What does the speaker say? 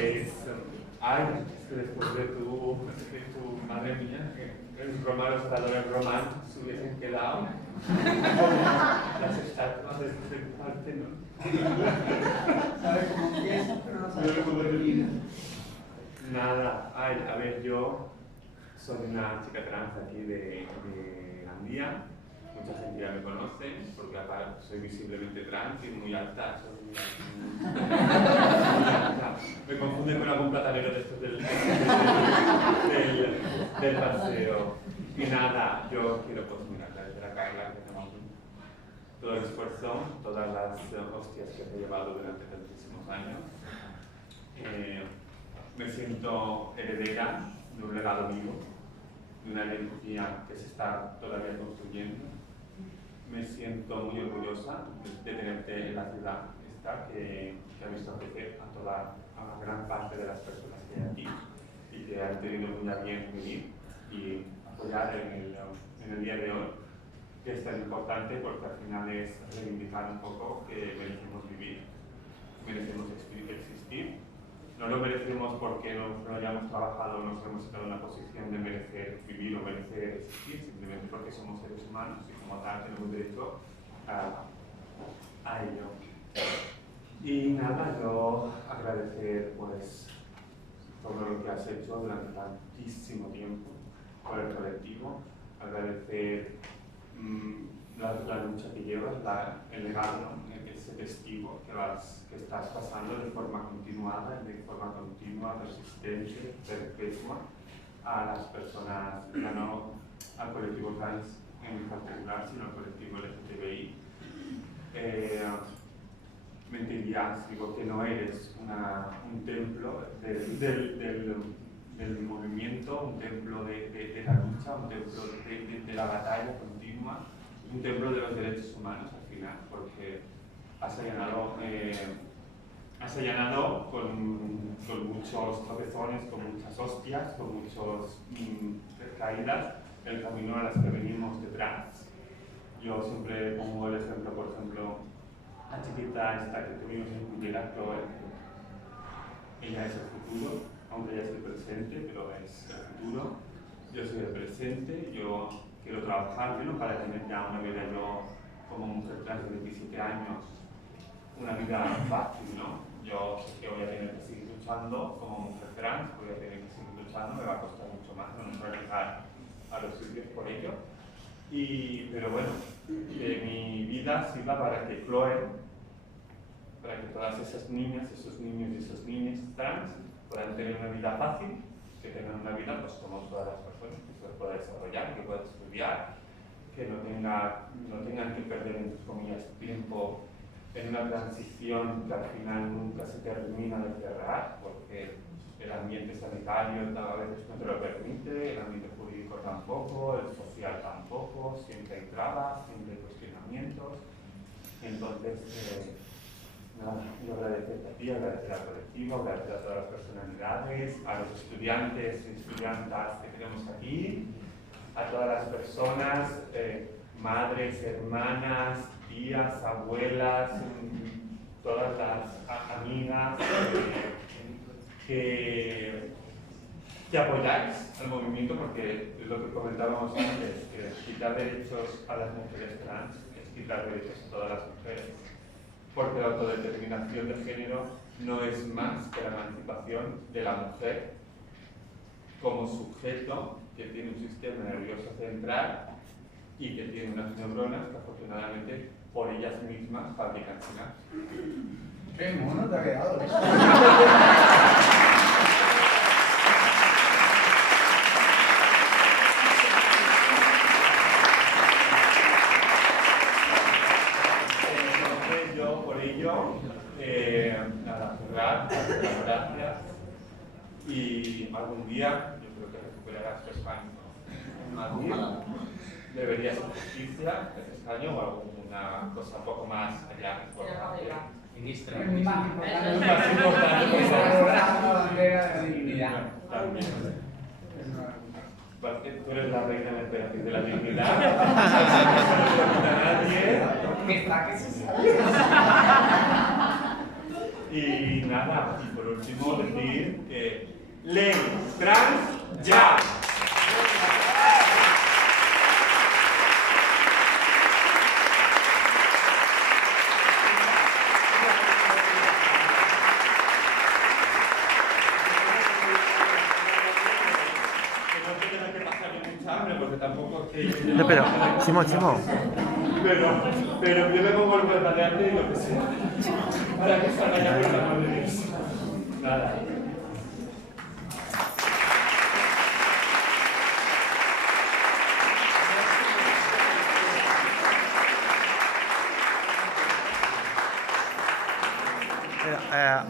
Pues, ay, es que después de tu madre mía, que en Roma los padres romanos se hubiesen quedado las estatuas de ese parte, ¿no? Sabe cómo empieza, pero no sabe cómo termina. Nada, ay, a ver, yo soy una chica trans aquí de Gandía. Mucha gente ya me conoce, porque aparte soy visiblemente trans y muy alta. Soy muy alta. Me confunden con algún platanero de estos del paseo. Y nada, yo quiero pues mira, agradecer a Carla que tenemos todo el esfuerzo, todas las hostias que te he llevado durante tantísimos años. Me siento heredera de un legado vivo, de una energía que se está todavía construyendo. Me siento muy orgullosa de tenerte en la ciudad esta que ha visto crecer a una gran parte de las personas que hay aquí y que han tenido muy a bien venir y apoyar en el día de hoy, que es tan importante porque al final es reivindicar un poco que merecemos vivir, merecemos existir. No lo merecemos porque no hayamos trabajado, no nos hemos estado en la posición de merecer vivir o merecer existir, simplemente porque somos seres humanos y como tal tenemos derecho a ello. Y nada, yo agradecer pues todo lo que has hecho durante tantísimo tiempo por el colectivo, agradecer la lucha que llevas, el legado, ese testigo que estás pasando de forma continuada, persistente, perpetua a las personas, ya no al colectivo trans en particular, sino al colectivo LGTBI. Mentirías, digo que no eres un templo del movimiento, un templo de la lucha, un templo de la batalla continua, un templo de los derechos humanos al final, porque has allanado con muchos tropezones, con muchas hostias, con muchas caídas, el camino a las que venimos detrás. Yo siempre pongo el ejemplo, por ejemplo, la chiquita esta que tuvimos en Cullera, ella es el futuro, aunque ella es el presente, pero es el futuro. Yo soy el presente, yo quiero trabajar para tener ya una vida yo como mujer trans de 27 años, una vida fácil, ¿no? Yo sé que voy a tener que seguir luchando como mujer trans, voy a tener que seguir luchando, me va a costar mucho más, no voy a llegar a los sitios por ello. Pero bueno, que mi vida sirva para que Chloe, para que todas esas niñas, esos niños y esas niñas trans puedan tener una vida fácil, que tengan una vida pues como todas las personas, que se pueda desarrollar, que puedan estudiar, que no tengan que perder, entre comillas, tiempo en una transición que al final nunca se termina de cerrar, porque el ambiente sanitario a veces no te lo permite, el ambiente jurídico tampoco, el social tampoco, siempre hay trabas, siempre hay cuestionamientos. Entonces, nada, yo agradecerte a ti, agradecer al colectivo, agradecer a todas las personalidades, a los estudiantes y estudiantas que tenemos aquí, a todas las personas, madres, hermanas, tías, abuelas, todas las amigas que apoyáis al movimiento, porque es lo que comentábamos antes, que quitar derechos a las mujeres trans es quitar derechos a todas las mujeres, porque la autodeterminación de género no es más que la emancipación de la mujer como sujeto que tiene un sistema nervioso central y que tiene unas neuronas que afortunadamente por ellas mismas fabrican sinapsis. ¡Qué mono te ha quedado eso! Entonces yo por ello, nada, cerrar, las gracias y algún día yo creo que recuperarás tu escaño. Algún día debería ser justicia, ese escaño o alguna cosa un poco más allá. Ministra. Más importante. Más importante. La bandera de la dignidad. También. Tú eres la reina del emperatriz de la dignidad. No a nadie. Que está que se sale. Y nada, y por último decir decir ley trans ya. Porque tampoco es que... No, pero, Simón. Pero yo me pongo el cuerpo de arte y lo que sea. Para que salga ya por la mano de Dios. Nada. Eh,